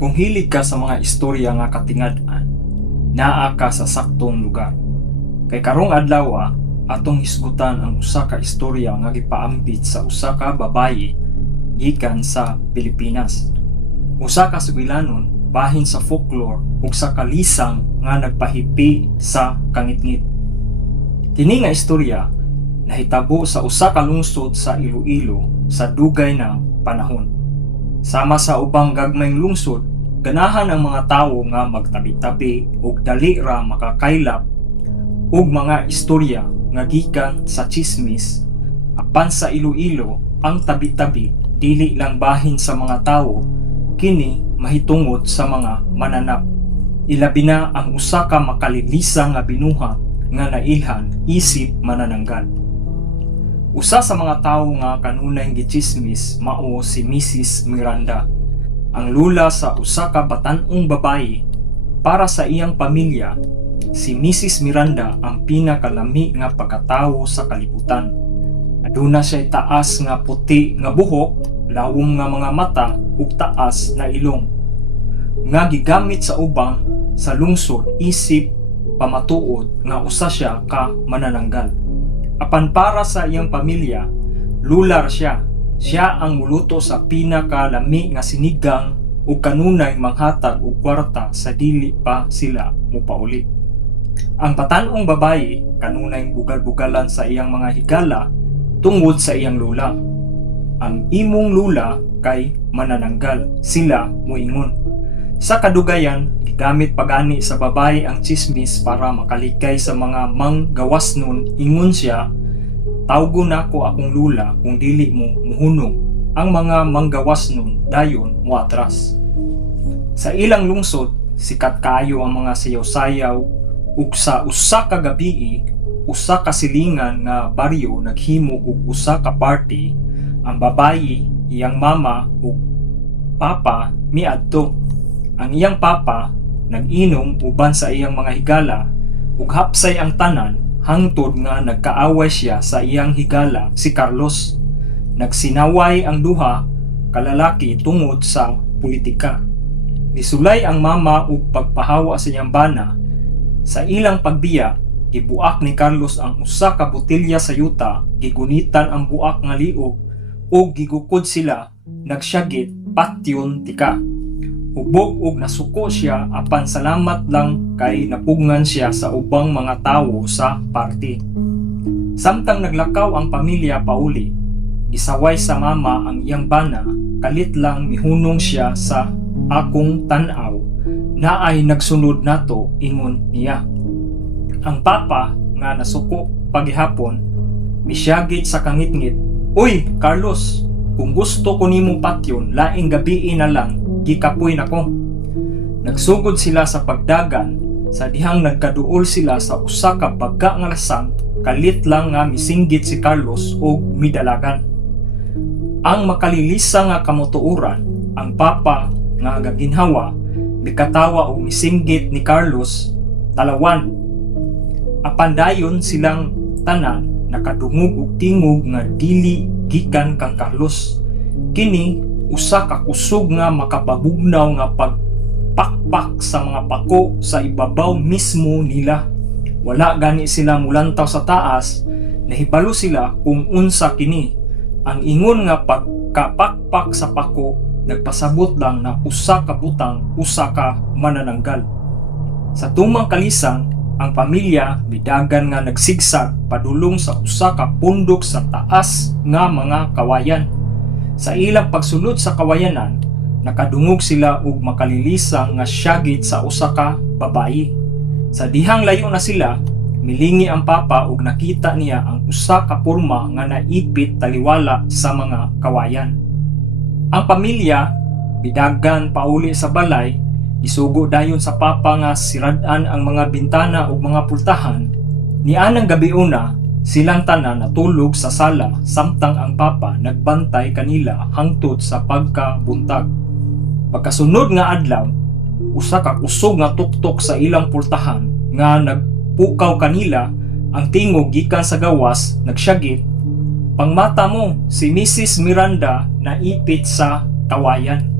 Kung hilig ka sa mga istorya nga katingad-an, naa ka sa saktong lugar. Kay karong adlaw atong hisgutan ang usa ka istorya nga gipaambit sa usa ka babayi gikan sa Pilipinas. Usa ka sugilanon bahin sa folklore ug sa kalisang nga nagpahipi sa kangitngit. Kini nga istorya nahitabo sa usa ka lungsod sa Iloilo sa dugay na panahon. Sama sa ubang gagmayng lungsod, ganahan ang mga tawo nga magtabi-tabi ug dali ra makakaylap ug mga istorya nga gikan sa chismis. Apan sa Iloilo, ang tabi-tabi dili lang bahin sa mga tawo, kini mahitungod sa mga mananap. Ilabi na ang usa ka makalilisa nga binuhat nga nailhan isip manananggal. Usa sa mga tawo nga kanunay gichismis mao si Mrs. Miranda, ang lula sa usa ka batan-ong babayi. Para sa iyang pamilya, si Mrs. Miranda ang pinakalami nga pagkatawo sa kalibutan. Aduna siya taas nga puti nga buhok, lawom nga mga mata ug taas na ilong, nga gigamit sa ubang sa lungsod isip pamatuod nga usa siya ka manananggal. Apan para sa iyang pamilya, lular siya. Siya ang muluto sa pinakalami nga sinigang ug kanunay manghatag og kwarta sa dili pa sila mopauli. Ang batan-ong babayi kanunay bugal-bugalan sa iyang mga higala tungod sa iyang lula. Ang imong lula kay manananggal, sila moingon. Sa kadugayan, gigamit pagani sa babae ang chismis para makalikay sa mga manggawasnon. Ingon siya, "Tawgo nako akong lula kung dili mo muhunong." Ang mga manggawasnon dayon moatras. Sa ilang lungsod, sikat kaayo ang mga sayaw-sayaw ug sa usa ka gabii, usa ka silingan nga baryo naghimo og usa ka party. Ang babayi, iyang mama ug papa miadto. Ang iyang papa nag-inom uban sa iyang mga higala ug hapsay ang tanan hangtod nga nagkaaway siya sa iyang higala si Carlos. Nagsinaway ang duha kalalaki tungod sa politika. Nisulay ang mama ug pagpahawa sa iyang bana. Sa ilang pagbiya, gibuak ni Carlos ang usa ka botelya sa yuta, gigunitan ang buak nga liog ug gigukod sila. Nagsyagit patyon tika. Hubog ug nasuko siya, apan salamat lang kay napugngan siya sa ubang mga tawo sa party. Samtang naglakaw ang pamilya pauli, gisaway sa mama ang iyang bana, kalit lang mihunong siya sa akong tan-aw na ay nagsunod nato, ingon niya. Ang papa nga nasuko pagihapon, misyagit sa kangitngit, "Uy, Carlos, kung gusto ko nimo patyon, laing gabi na lang, gikapoy nako." Nagsugod sila sa pagdagan, sa dihang nagkaduol sila sa usa ka baga nga lasang, kalit lang nga misinggit si Carlos og midalagan. Ang makalilisa nga kamotuoran, ang papa nga gaginhawa, mikatawa og misinggit ni Carlos, talawan. Apan dayon silang tanan nakadungog og tingog nga dili gikan kang Carlos. Kini usa ka kusog nga makapabugnaw nga pagpakpak sa mga pako sa ibabaw mismo nila. Wala gani sila mulantaw sa taas, nahibalo sila kung unsa kini. Ang ingon nga pagkapakpak sa pako nagpasabot lang na usa ka butang, usa ka manananggal. Sa tumang kalisang, ang pamilya bidagan nga nagsigsag padulong sa usa ka pundok sa taas nga mga kawayan. Sa ilang pagsulod sa kawayanan, nakadungog sila og makalilisang nga syagit sa usa ka babayi. Sa dihang layo na sila, milingi ang papa ug nakita niya ang usa ka porma nga naipit taliwala sa mga kawayan. Ang pamilya bidagan pauli sa balay, isugo dayon sa papa nga sirad-an ang mga bintana ug mga pultahan. Nianang gabi una, silang tanan natulog sa sala samtang ang papa nagbantay kanila hangtod sa pagkabuntag. Pagkasunod nga adlaw, usa ka kusog nga tuktok sa ilang pultahan nga nagpukaw kanila. Ang tingog gikan sa gawas nagsyagit, "Pangmata mo, si Mrs. Miranda naipit sa kawayan."